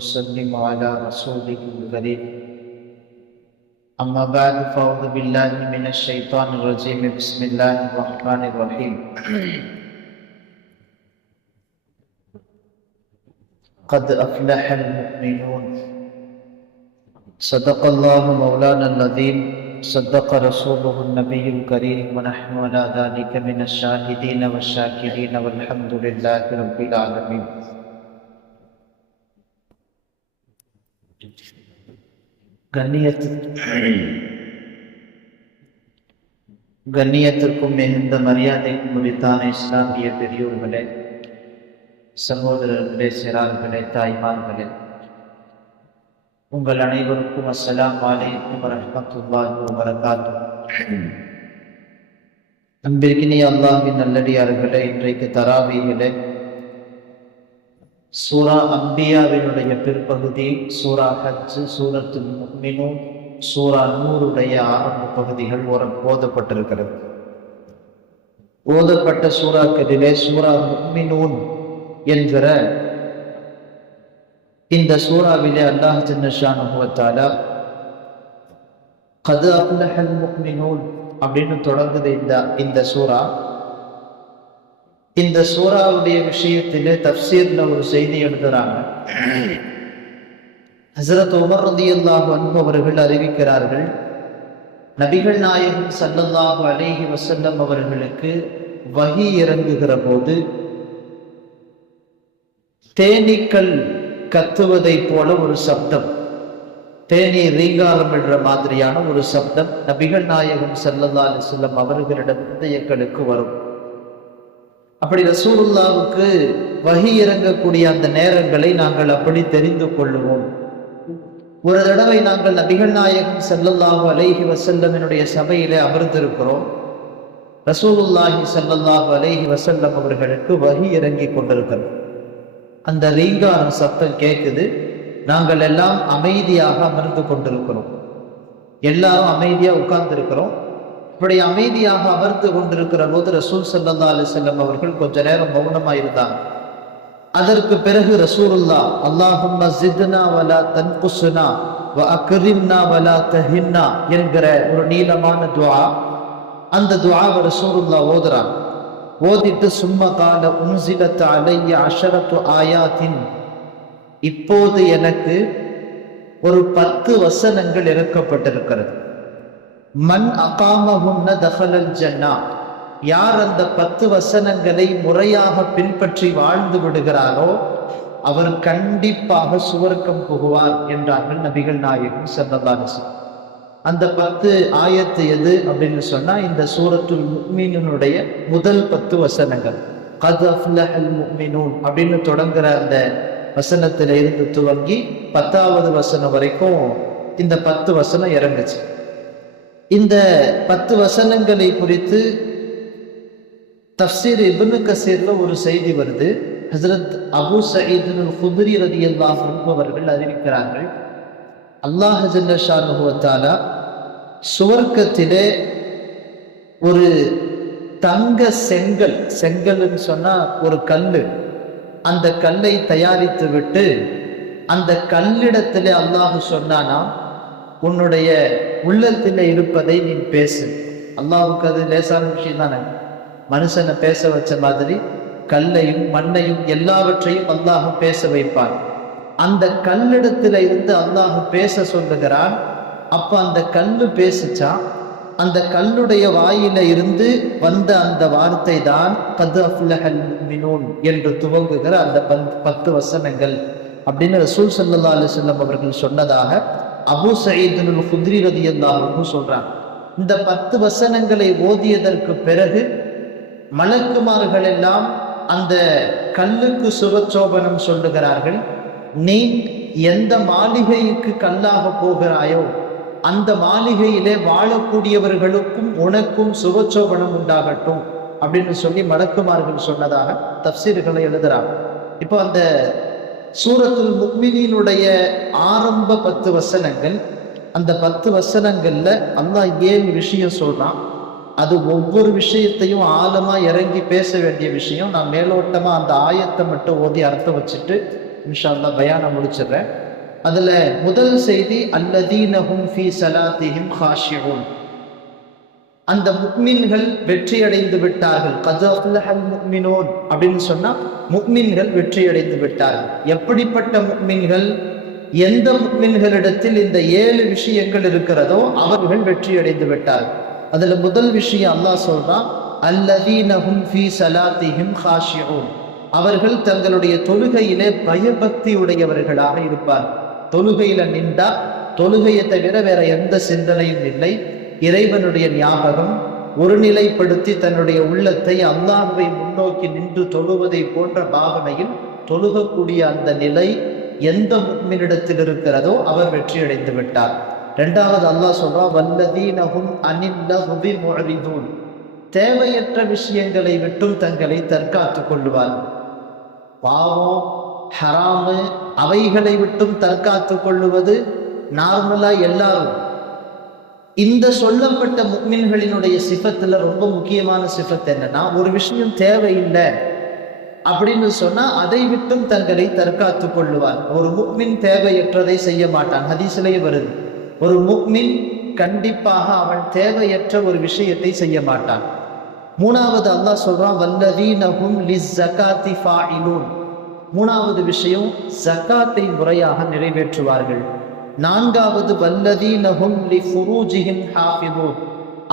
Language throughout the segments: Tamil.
ونسلم على رسوله الكريم أما بعد فأعوذ بالله من الشيطان الرجيم بسم الله الرحمن الرحيم قد أفلح المؤمنون صدق الله مولانا العظيم صدق رسوله النبي الكريم ونحن على ذلك من الشاهدين والشاكرين والحمد لله رب العالمين. கண்ணியத்திற்கும் மிகுந்த மரியாதைக்கும் உரித்தான இஸ்லாமிய பெரியோர்களே, சகோதரர்களே, சிறார்களே, தாய்மார்களே, உங்கள் அனைவருக்கும் அஸ்ஸலாமு அலைக்கும் வரஹ்மத்துல்லாஹி வபரகாத்துஹு. அன்பிற்கினிய அல்லாஹ்வின் நல்லடியார்களே, இன்றைக்கு தராவீஹிலே சூரா அம்பியாவினுடைய பிற்பகுதி சூரா ஹஜ், சூரத்துல் முஃமினூன், சூரா நூருடைய ஆரம்ப பகுதிகள் ஓதப்பட்டிருக்கிறது. ஓதப்பட்ட சூறாக்களிலே சூரா முஃமினூன் என்கிற இந்த சூறாவிலே அல்லாஹ் ஜல்லஷானுஹு வ தஆலா கத் அஃப்லஹல் முஃமினூன் அப்படின்னு தொடங்குது இந்த சூறா. இந்த சூறாவுடைய விஷயத்திலே தஃப்சீர்ல ஒரு செய்தி எழுதுறாங்க. ஹஸரத் உமர் ரலியல்லாஹு அன்ஹு அவர்கள் அறிவிக்கிறார்கள், நபிகள் நாயகம் ஸல்லல்லாஹு அலைஹி வஸல்லம் அவர்களுக்கு வஹி இறங்குகிற போது தேனீக்கள் கத்துவதை போல ஒரு சப்தம், தேனீ ரீங்காரம் என்ற மாதிரியான ஒரு சப்தம் நபிகள் நாயகம் ஸல்லல்லாஹு அலைஹி வஸல்லம் அவர்களிடமிருந்து எங்களுக்கு வரும். அப்படி ரசூலுல்லாவுக்கு வஹி இறங்கக்கூடிய அந்த நேரங்களை நாங்கள் அப்படி தெரிந்து கொள்ளுவோம். ஒரு தடவை நாங்கள் நபிகள் நாயகம் ஸல்லல்லாஹு அலைஹி வஸல்லமினுடைய சபையிலே அமர்ந்திருக்கிறோம். ரசூலுல்லாஹி ஸல்லல்லாஹு அலைஹி வஸல்லம் அவர்களுக்கு வஹி இறங்கி கொண்டிருக்கிறது. அந்த ரீங்காரம் சத்தம் கேட்குது. நாங்கள் எல்லாம் அமைதியாக அமர்ந்து கொண்டிருக்கிறோம். எல்லாரும் அமைதியா உட்கார்ந்து இருக்கிறோம். இப்படி அமைதியாக அமர்ந்து கொண்டிருக்கிற போது ரசூல் ஸல்லல்லாஹு அலைஹி வஸல்லம் அவர்கள் கொஞ்ச நேரம் மௌனமா இருந்தாங்க. அதற்கு பிறகு ரசூலுல்லாஹ் அல்லாஹும்ம ஸித்னா வலா தன்குஸ்னா வ அக்ரிம்னா வலா தஹின்னா என்கிற ஒரு நீளமான துஆ, அந்த துஆவை ரசூலுல்லாஹ் ஓதுறாங்க. ஓதிட்டு சும்ம கால உன்சிலத் அலைய அஷரத்து ஆயாத்தின், இப்போது எனக்கு ஒரு 10 வசனங்கள் இறக்கப்பட்டிருக்கிறது. மன் அகாமஹுன்ன தஹலல் ஜன்னா, யார் அந்த 10 வசனங்களை முறையாக பின்பற்றி வாழ்ந்து விடுகிறாரோ அவர் கண்டிப்பாக சுவர்க்கம் புகுவார் என்றார்கள் நபிகள் நாயகம் ஸல்லல்லாஹு அலைஹி வஸல்லம். அந்த 10 ஆயத்து எது அப்படின்னு சொன்னா, இந்த சூரத்துல் முஃமினூனுடைய முதல் 10 வசனங்கள். கத் அஃப்லஹல் முஃமினூன் அப்படின்னு தொடங்குற அந்த வசனத்தில இருந்து துவங்கி 10வது வசனம் வரைக்கும் இந்த 10 வசனம் இறங்குச்சு. இந்த 10 வசனங்களை குறித்து தஃப்சீர் இப்னு கஸீர்ல ஒரு செய்தி வருது. ஹஜ்ரத் அபூ ஸயீத் அல் குத்ரி ரலியல்லாஹு அன்ஹு அவர்கள் அறிவிக்கிறார்கள், அல்லாஹ் ஜல்லஷானுஹு வ தஆலா சுவர்க்கத்திலே ஒரு தங்க செங்கல்னு சொன்னா ஒரு கல்லு, அந்த கல்லை தயாரித்து விட்டு அந்த கல்லிடத்திலே அல்லாஹ் சொன்னானா, உன்னுடைய உள்ளத்தில் இருப்பதை நீ பேசு. அல்லாஹ்வுக்கு அது லேசான விஷயம் தானே. மனுஷனை பேச வச்ச மாதிரி கல்லையும் மண்ணையும் எல்லாவற்றையும் அல்லாஹ் பேச வைப்பான். அந்த கல்லிடத்துல இருந்து அல்லாஹ் பேச சொல்லுகிறான். அப்ப அந்த கல்லு பேசுச்சா, அந்த கல்லுடைய வாயில இருந்து வந்த அந்த வார்த்தை தான் கத் அஃப்லஹல் முஃமினூன் என்று துவங்குகிற அந்த 10 வசனங்கள் அப்படின்னு ரசூல் ஸல்லல்லாஹு அலைஹி வஸல்லம் அவர்கள் சொன்னதாக அபூ ஸயீத் அல் குத்ரி ரலியல்லாஹு அன்ஹு சொல்றாங்க. இந்த 10 வசனங்களை ஓதியதற்கு பிறகு மலக்குமார்கள் எல்லாம் அந்த கல்லுக்கு சுபச்சோபனம் சொல்லுகிறார்கள். நீ எந்த மாளிகைக்கு கல்லாக போகிறாயோ அந்த மாளிகையிலே வாழக்கூடியவர்களுக்கும் உனக்கும் சுபச்சோபனம் உண்டாகட்டும் அப்படின்னு சொல்லி மலக்குமார்கள் சொன்னதாக தஃப்சீர்களை எழுதுறாங்க. இப்போ அந்த சூரத்துல் முஃமினீனுடைய ஆரம்ப 10 வசனங்கள், அந்த 10 வசனங்கள்ல அல்லாஹ் 7 விஷயம் சொல்றான். அது ஒவ்வொரு விஷயத்தையும் ஆழமா இறங்கி பேச வேண்டிய விஷயம். நான் மேலோட்டமா அந்த ஆயத்தை மட்டும் ஓதி அர்த்தம் வச்சுட்டு இன்ஷா அல்லாஹ் பயானை முடிச்சிடுறேன். அதுல முதல் செய்தி அல்லதீனஹும் ஃபீ ஸலாத்திஹிம் காஷிஊன், அந்த முக்மின்கள் வெற்றி அடைந்து விட்டார்கள். கத் அஃப்லஹல் முக்மினூன் அப்படின்னு சொன்னா முக்மின்கள் வெற்றி அடைந்து விட்டார்கள். எப்படிப்பட்ட முக்மின்கள்? எந்த முக்மின்களிடத்தில் இந்த 7 விஷயங்கள் இருக்கிறதோ அவர்கள் வெற்றி அடைந்து விட்டார்கள். அதுல முதல் விஷயம் அல்லாஹ் சொல்றான், அல்லதீனஹும் ஃபீ ஸலாத்திஹிம் காஷிஊன், அவர்கள் தங்களுடைய தொழுகையிலே பயபக்தி உடையவர்களாக இருப்பார். தொழுகையில நின்றா தொழுகையை தவிர வேற எந்த சிந்தனையும் இல்லை, இறைவனுடைய ஞாபகம், ஒருநிலைப்படுத்தி தன்னுடைய உள்ளத்தை அல்லாஹ்வை முன்னோக்கி நின்று தொழுவதை போன்ற பாவனையில் தொழுகக்கூடிய அந்த நிலை எந்த முக்மினிடத்தில் இருக்கிறதோ அவர் வெற்றி அடைந்து விட்டார். இரண்டாவது அல்லாஹ் சொல்றா, வல்லதீனஹும் அனில் லஹ்வி முஅரிதூன், தேவையற்ற விஷயங்களை விட்டும் தங்களை தற்காத்துக் கொள்ளுவார். பாவம், ஹராமு, அவைகளை விட்டும் தற்காத்துக் கொள்ளுவது நார்மலா எல்லாரும். இந்த சொல்லப்பட்ட முக்மின்களினுடைய சிஃபத்துல ரொம்ப முக்கியமான சிஃபத் என்னன்னா, ஒரு விஷயம் தேவையில்லை அப்படின்னு சொன்னா அதை விட்டும் தங்களை தற்காத்துக் கொள்ளுவார். ஒரு முக்மின் தேவையற்றதை செய்ய மாட்டான். ஹதீஸிலேயே வருது, ஒரு முக்மின் கண்டிப்பாக அவன் தேவையற்ற ஒரு விஷயத்தை செய்ய மாட்டான். மூணாவது அல்லாஹ் சொல்றான், வல்லதீனஹும் லிஸ்ஸகாத்தி ஃபாயிலூன், மூணாவது விஷயம் ஜகாத்தை முறையாக நிறைவேற்றுவார்கள். நான்காவது வல்லதீனஹும் லிஃபுரூஜிஹிம் ஹாஃபிதூன்,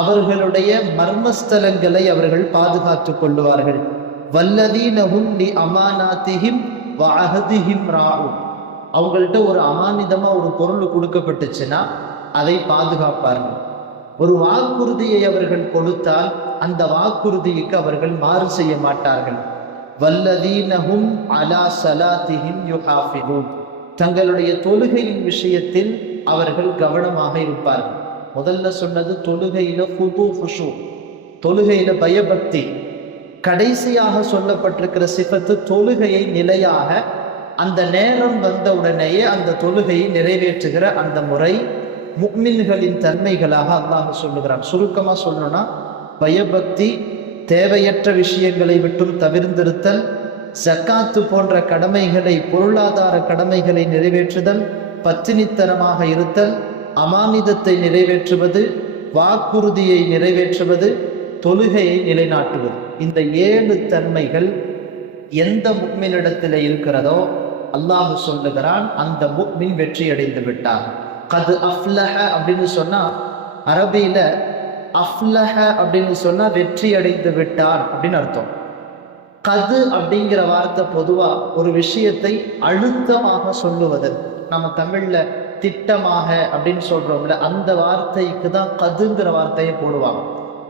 அவர்களுடைய மர்மஸ்தலங்களை அவர்கள் பாதுகாத்துக் கொள்ளுவார்கள். வல்லதீனஹும் லி அமானாத்திஹிம் வ அஹதிஹிம் ராஊன், அவங்கள்ட்ட ஒரு அமானிதமா ஒரு பொருள் கொடுக்கப்பட்டுச்சுன்னா அதை பாதுகாப்பார்கள். ஒரு வாக்குறுதியை அவர்கள் கொடுத்தால் அந்த வாக்குறுதிக்கு அவர்கள் மாறு செய்ய மாட்டார்கள். வல்லதீனஹும் அலா ஸலாத்திஹிம் யுஹாஃபிதூன், தங்களுடைய தொழுகையின் விஷயத்தில் அவர்கள் கவனமாக இருப்பார்கள். முதல்ல சொன்னது தொழுகையில ஃபுது ஃபுஷு, தொழுகையில பயபக்தி. கடைசியாக சொல்லப்பட்டிருக்கிற சிஃபத்து தொழுகையை நிலையாக அந்த நேரம் வந்த உடனேயே அந்த தொழுகையை நிறைவேற்றுகிற அந்த முறை முக்மின்களின் தன்மைகளாக அல்லாஹ் சொல்லுகிறான். சுருக்கமா சொல்லணும்னா, பயபக்தி, தேவையற்ற விஷயங்களை விட்டும் தவிர்ந்திருத்தல், ஜக்காத்து போன்ற கடமைகளை, பொருளாதார கடமைகளை நிறைவேற்றுதல், பத்தினித்தனமாக இருத்தல், அமானிதத்தை நிறைவேற்றுவது, வாக்குறுதியை நிறைவேற்றுவது, தொழுகையை நிலைநாட்டுவது. இந்த 7 தன்மைகள் எந்த முக்மினிடத்தில் இருக்கிறதோ அல்லாஹ் சொல்லுகிறான், அந்த முக்மின் வெற்றி அடைந்து விட்டார். கது அஃப்லஹ அப்படின்னு சொன்னா, அரபியில அஃப்லஹ அப்படின்னு சொன்னா வெற்றி அடைந்து விட்டார் அப்படின்னு அர்த்தம். கது அப்படிங்கிற வார்த்தை பொதுவா ஒரு விஷயத்தை அழுத்தமாக சொல்லுவது. நம்ம தமிழ்ல திட்டமாக அப்படின்னு சொல்றோம்ல, அந்த வார்த்தைக்கு தான் கதுங்கிற வார்த்தையை போடுவாங்க.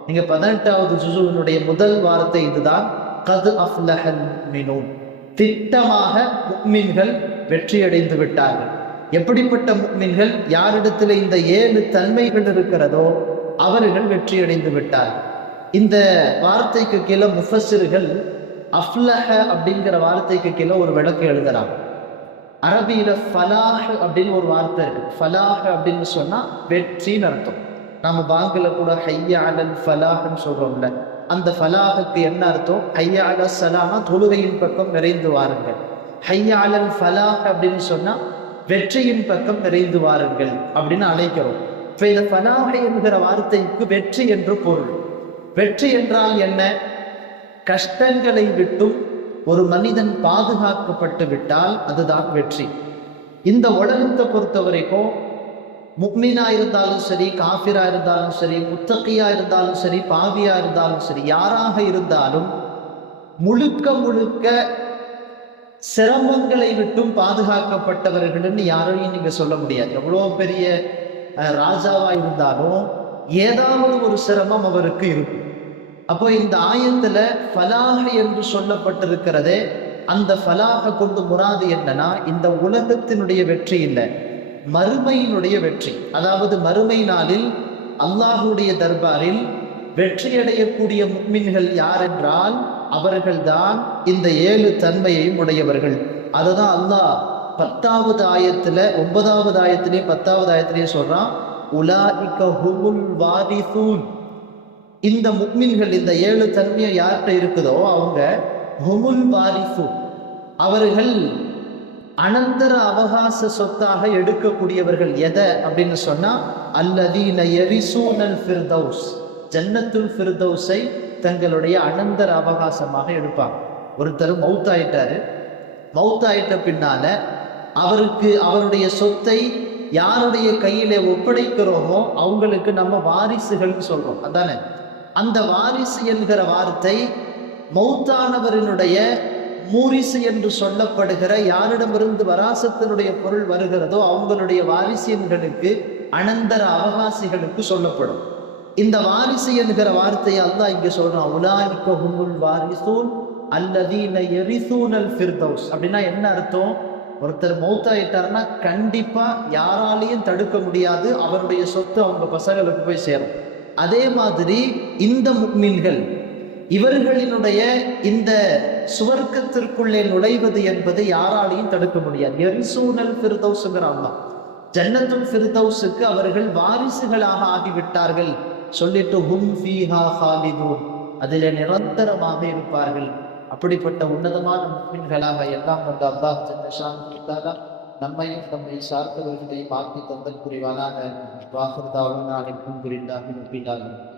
நீங்க 18வது ஜுஸுவினுடைய முதல் வார்த்தை இதுதான், கது அஃப்லஹல் முஃமினூன், திட்டமாக முக்மின்கள் வெற்றி அடைந்து விட்டார்கள். எப்படிப்பட்ட முக்மின்கள்? யாரிடத்துல இந்த 7 தன்மைகள் இருக்கிறதோ அவர்கள் வெற்றி அடைந்து விட்டார்கள். இந்த வார்த்தைக்கு கீழே முஃபஸ்ஸிர்கள் அஃப்லஹ அப்படிங்கிற வார்த்தைக்கு கீழே ஒரு விளக்கு எழுதுறாங்க. அரபியில ஃபலாஹ் அப்படின்னு ஒரு வார்த்தை இருக்கு. ஃபலாஹ் அப்படின்னு சொன்னா வெற்றின்னு அர்த்தம். நம்ம பாங்கில கூட ஹய்யா அலல் ஃபலாஹ்னு சொல்றோம்ல, அந்த ஃபலாஹுக்கு என்ன அர்த்தம்? ஹய்யா அல ஸலானா தொழுகையின் பக்கம் விரைந்து வாருங்கள். ஹய்யா அலல் ஃபலாஹ் அப்படின்னு சொன்னா வெற்றியின் பக்கம் விரைந்து வாருங்கள் அப்படின்னு அழைக்கிறோம். இப்போ இந்த ஃபலாஹ் என்கிற வார்த்தைக்கு வெற்றி என்று பொருள். வெற்றி என்றால் என்ன? கஷ்டங்களை விட்டும் ஒரு மனிதன் பாதுகாக்கப்பட்டு விட்டால் அதுதான் வெற்றி. இந்த உலகத்தை பொறுத்த வரைக்கும் முக்மீனா இருந்தாலும் சரி, காஃபிரா இருந்தாலும் சரி, முத்தகியா இருந்தாலும் சரி, பாவியா இருந்தாலும் சரி, யாராக இருந்தாலும் முழுக்க முழுக்க சிரமங்களை விட்டும் பாதுகாக்கப்பட்டவர்கள்னு யாரையும் நீங்க சொல்ல முடியாது. எவ்வளோ பெரிய ராஜாவா இருந்தாலும் ஏதாவது ஒரு சிரமம் அவருக்கு இருக்கும். அப்போ இந்த ஆயத்துல ஃபலாஹ் என்று சொல்லப்பட்டிருக்கிறதே, அந்த ஃபலாஹை கொண்டு முராது என்னன்னா, இந்த உலகத்தினுடைய வெற்றி இல்லை, மறுமையினுடைய வெற்றி. அதாவது மறுமை நாளில் அல்லாஹுடைய தர்பாரில் வெற்றியடையக்கூடிய முக்மின்கள் யார் என்றால் அவர்கள்தான் இந்த 7 தன்மையையும் உடையவர்கள். அதுதான் அல்லாஹ் 10வது ஆயத்துல, 9வது ஆயத்திலே 10வது ஆயத்திலே சொல்றான், உலாஇக ஹுமுல் வாரிசூன். இந்த முக்மின்கள், இந்த 7 தன்மையை யார்கிட்ட இருக்குதோ அவங்க ஹுமுல் வாரிசூன், அவர்கள் அனந்தர அவகாச சொத்தாக எடுக்கக்கூடியவர்கள் எதை அப்படின்னு சொன்னா அல்லதீன யரிசூனல் ஃபிர்தௌஸ், ஜன்னத்துல் ஃபிர்தௌஸை தங்களுடைய அனந்தர அவகாசமாக எடுப்பாங்க. ஒருத்தர் மௌத்தாயிட்டாரு, மௌத்தாயிட்ட பின்னால அவருக்கு அவருடைய சொத்தை யாருடைய கையில ஒப்படைக்கிறோமோ அவங்களுக்கு நம்ம வாரிசுகள் சொல்றோம். அதானே அந்த வாரிசு என்கிற வார்த்தை மௌத்தானவரினுடைய மூரிசு என்று சொல்லப்படுகிற யாரிடமிருந்து வராசத்தினுடைய பொருள் வருகிறதோ அவங்களுடைய வாரிசியன்களுக்கு அனந்தர அவகாசிகளுக்கு சொல்லப்படும். இந்த வாரிசு என்கிற வார்த்தையை அல்லாஹ் இங்க சொல்றான், உலாயிக ஹுமுல் வாரிசூன் அல்லதீன யரிசூனல் ஃபிர்தௌஸ். அப்படின்னா என்ன அர்த்தம்? ஒருத்தர் மௌத்தாயிட்டாருன்னா கண்டிப்பா யாராலையும் தடுக்க முடியாது, அவருடைய சொத்து அவங்க பசங்களுக்கு போய் சேரும். அதே மாதிரி இந்த முஃமின்கள் இவர்களினுடைய இந்த சுவர்க்கத்திற்குள்ளே நுழைவது என்பது யாராலையும் தடுக்க முடியாது. யரிசூனல் ஃபிர்தௌஸ்ங்கிற அல்லாஹ் ஜன்னத்துல் ஃபிர்தௌஸுக்கு அவர்கள் வாரிசுகளாக ஆகிவிட்டார்கள் சொல்லிட்டு ஹும் ஃபீஹா ஹாலிதூன், அதிலே நிரந்தரமாக இருப்பார்கள். அப்படிப்பட்ட உன்னதமான முஃமின்களாக எல்லாம் வந்த அல்லாஹ் ஜல்ல ஷானுஹு நம்மையும் நம்மை சார்ந்தவர்களையும் ஆக்கி தந்தல் புரிவானாக. வாஹிர் தாவனா அல்ஹம்துலில்லாஹி ரப்பில் ஆலமீன்.